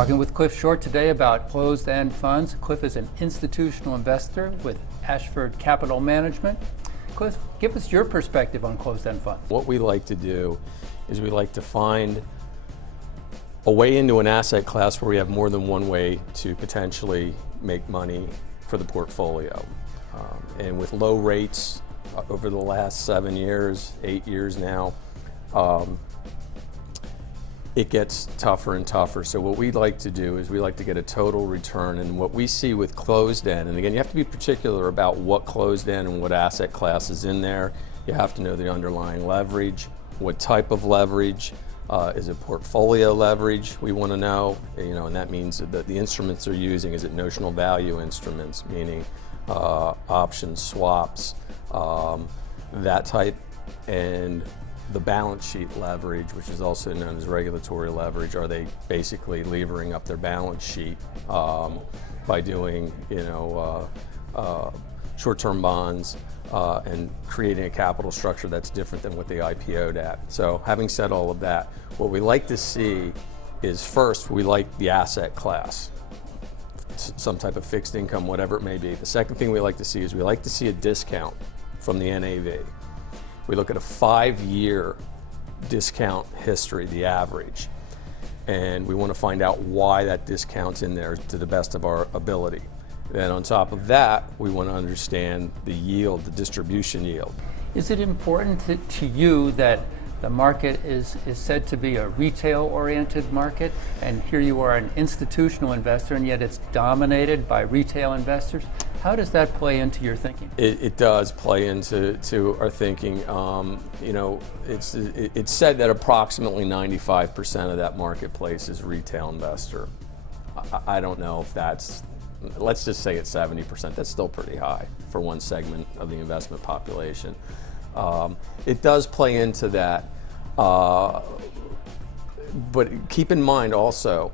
Talking with Cliff Short today about closed-end funds. Cliff is an institutional investor with Ashford Capital Management. Cliff, give us your perspective on closed-end funds. What we like to do is we like to find a way into an asset class where we have more than one way to potentially make money for the portfolio. And with low rates over the last 7 years, 8 years now, it gets tougher and tougher. So what we like to do is we like to get a total return. And what we see with closed end, and again, you have to be particular about what closed end and what asset class is in there. You have to know the underlying leverage, what type of leverage. Is it portfolio leverage? We want to know, and that means that the instruments they're using, is it notional value instruments, meaning options, swaps, that type, and the balance sheet leverage, which is also known as regulatory leverage. Are they basically levering up their balance sheet by doing, short-term bonds and creating a capital structure that's different than what they IPO'd at? So having said all of that, what we like to see is, first, we like the asset class, some type of fixed income, whatever it may be. The second thing we like to see is we like to see a discount from the NAV. We look at a 5-year discount history, the average, and we want to find out why that discount's in there to the best of our ability. Then on top of that, we want to understand the yield, the distribution yield. Is it important to you that the market is said to be a retail-oriented market, and here you are an institutional investor, and yet it's dominated by retail investors? How does that play into your thinking? It does play into our thinking. It's said that approximately 95% of that marketplace is retail investor. I don't know if that's, let's just say it's 70%. That's still pretty high for one segment of the investment population. It does play into that, but keep in mind also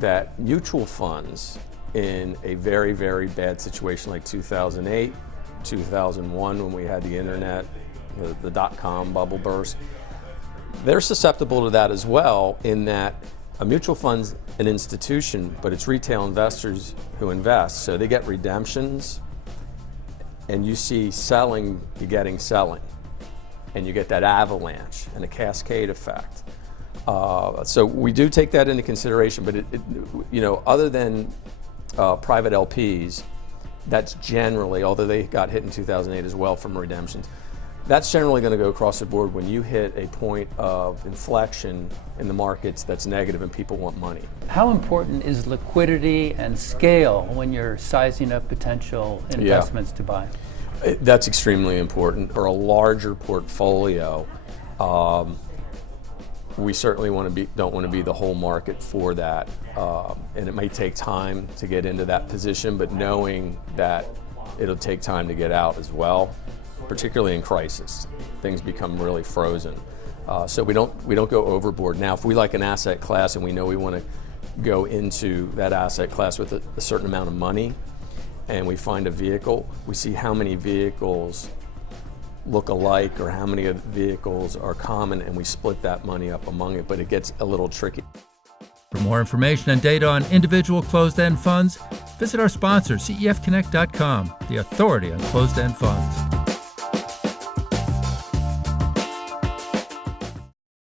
that mutual funds in a very, very bad situation like 2008, 2001, when we had the internet, the dot-com bubble burst, they're susceptible to that as well, in that a mutual fund's an institution, but it's retail investors who invest. So they get redemptions, and you see selling begetting selling, and you get that avalanche and a cascade effect. So we do take that into consideration, but other than private LPs, that's generally, although they got hit in 2008 as well from redemptions, that's generally going to go across the board when you hit a point of inflection in the markets that's negative and people want money. How important is liquidity and scale when you're sizing up potential investments to buy? That's extremely important. For a larger portfolio, we certainly don't want to be the whole market for that, and it may take time to get into that position, but knowing that it'll take time to get out as well, particularly in crisis. Things become really frozen, so we don't go overboard. Now, if we like an asset class and we know we want to go into that asset class with a certain amount of money, and we find a vehicle, we see how many vehicles look alike or how many of the vehicles are common, and we split that money up among it, but it gets a little tricky. For more information and data on individual closed-end funds, visit our sponsor, cefconnect.com, the authority on closed-end funds.